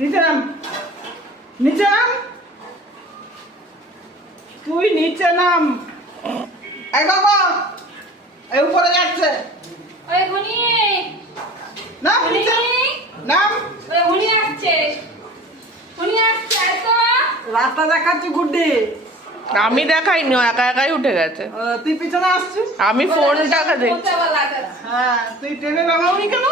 নিচে নাম, নিচে নাম, তুই নিচে নাম। এই বাবা, এই উপরে যাচ্ছে। ওই গুনি নাম, নিচে নাম। ওই গুনি আসছে, গুনি আসছে, আয় তো। রাস্তা দেখাচ্ছি গুড্ডি। আমি দেখাইনি, ও একা একাই উঠে গেছে। তুই পিছনে আসছিস। আমি ফোনটাকে দেখছি। বলতে আবার লাগাচ্ছে। হ্যাঁ, তুই ট্রেনে নামাবি কেন?